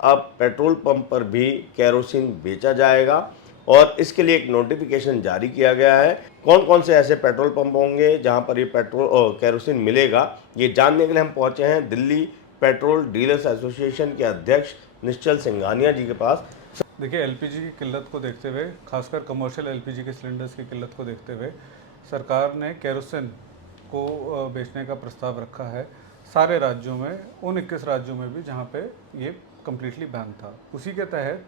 अब petrol pump पर भी केरोसिन बेचा जाएगा और इसके लिए एक नोटिफिकेशन जारी किया गया है। कौन कौन से ऐसे पेट्रोल पंप होंगे जहां पर ये पेट्रोल और केरोसिन मिलेगा, ये जानने के लिए हम पहुंचे हैं दिल्ली पेट्रोल डीलर्स एसोसिएशन के अध्यक्ष निश्चल सिंघानिया जी के पास। देखिए, एलपीजी की किल्लत को देखते हुए, खासकर कमर्शियल एलपीजी के सिलेंडर्स की किल्लत को देखते हुए सरकार ने केरोसिन को बेचने का प्रस्ताव रखा है सारे राज्यों में, उन 21 राज्यों में भी जहां पे ये कम्प्लीटली बैन था। उसी के तहत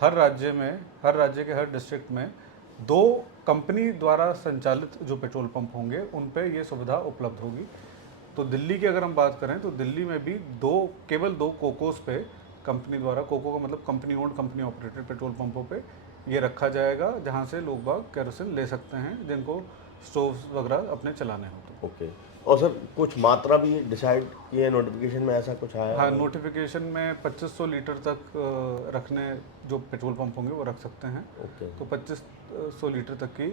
हर राज्य के हर डिस्ट्रिक्ट में 2 कंपनी द्वारा संचालित जो पेट्रोल पंप होंगे उन पे ये सुविधा उपलब्ध होगी। तो दिल्ली की अगर हम बात करें तो दिल्ली में भी केवल 2 कोकोस पे कंपनी द्वारा, कोको का मतलब company owned company operated petrol पंपों पे ये रखा जाएगा, जहां से लोग बाग केरोसिन ले सकते हैं जिनको स्टोव्स वगैरह अपने चलाने हो तो। ओके। और सर कुछ मात्रा भी डिसाइड की है नोटिफिकेशन में, ऐसा कुछ आया? हाँ, नोटिफिकेशन में 2500 लीटर तक रखने जो पेट्रोल पंप होंगे वो रख सकते हैं। ओके। तो 2500 लीटर तक की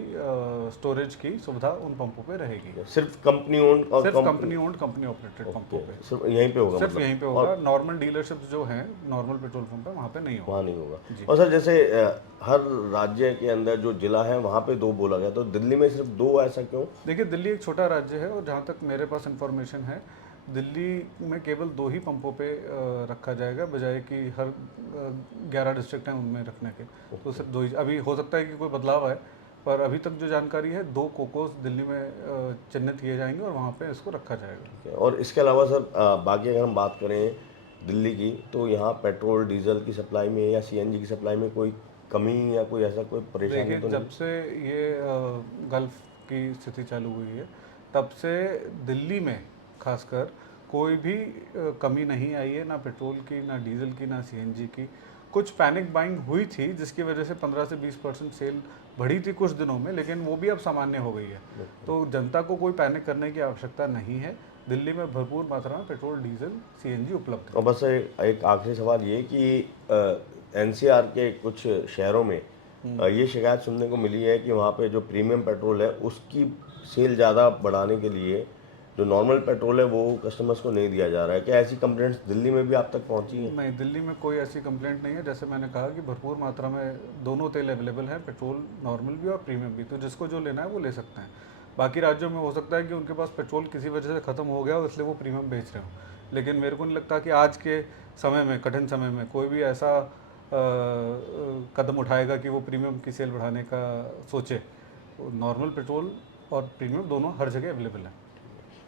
स्टोरेज की सुविधा उन पंपों पे रहेगी। सिर्फ कंपनी ओन्ड और सिर्फ कंपनी ओन्ड कंपनी ऑपरेटेड पंपों पे, सिर्फ यहीं पे होगा? सिर्फ मतलब यहीं पे होगा। नॉर्मल डीलरशिप जो है, नॉर्मल पेट्रोल पंप है, वहाँ पे नहीं होगा। वहाँ नहीं होगा। जी। और सर जैसे हर राज्य के अंदर जो जिला है वहाँ पे 2 बोला गया, तो दिल्ली में सिर्फ 2, ऐसा क्यों? देखिए, दिल्ली एक छोटा राज्य है और जहाँ तक मेरे पास इंफॉर्मेशन है, दिल्ली में केवल 2 ही पंपों पे रखा जाएगा, बजाय कि हर 11 डिस्ट्रिक्ट हैं उनमें रखने के। तो सिर्फ 2 ही। अभी हो सकता है कि कोई बदलाव आए, पर अभी तक जो जानकारी है 2 कोकोस दिल्ली में चिन्हित किए जाएंगे और वहाँ पे इसको रखा जाएगा। और इसके अलावा सर बाकी अगर हम बात करें दिल्ली की, तो यहाँ पेट्रोल डीजल की सप्लाई में या सीएनजी की सप्लाई में कोई कमी या कोई ऐसा कोई परेशानी देखिए, तो जब नहीं? से ये गल्फ की स्थिति चालू हुई है, तब से दिल्ली में खासकर कोई भी कमी नहीं आई है, ना पेट्रोल की, ना डीजल की, ना सीएनजी की। कुछ पैनिक बाइंग हुई थी जिसकी वजह से 15 से 20% सेल बढ़ी थी कुछ दिनों में, लेकिन वो भी अब सामान्य हो गई है। तो जनता को कोई पैनिक करने की आवश्यकता नहीं है। दिल्ली में भरपूर मात्रा में पेट्रोल, डीजल, सीएनजी उपलब्ध है। और बस एक आखिरी सवाल ये कि एनसीआर के कुछ शहरों में ये शिकायत सुनने को मिली है कि वहाँ पे जो प्रीमियम पेट्रोल है उसकी सेल ज़्यादा बढ़ाने के लिए जो नॉर्मल पेट्रोल है वो कस्टमर्स को नहीं दिया जा रहा है। क्या ऐसी कंप्लेंट्स दिल्ली में भी आप तक पहुँची है? नहीं, दिल्ली में कोई ऐसी कंप्लेंट नहीं है। जैसे मैंने कहा कि भरपूर मात्रा में दोनों तेल अवेलेबल हैं, पेट्रोल नॉर्मल भी और प्रीमियम भी, तो जिसको जो लेना है वो ले सकते हैं। बाकी राज्यों में हो सकता है कि उनके पास पेट्रोल किसी वजह से ख़त्म हो गया हो, इसलिए वो प्रीमियम बेच रहे हो। लेकिन मेरे को नहीं लगता कि आज के समय में, कठिन समय में, कोई भी ऐसा कदम उठाएगा कि वो प्रीमियम की सेल बढ़ाने का सोचे। नॉर्मल पेट्रोल और प्रीमियम दोनों हर जगह अवेलेबल है।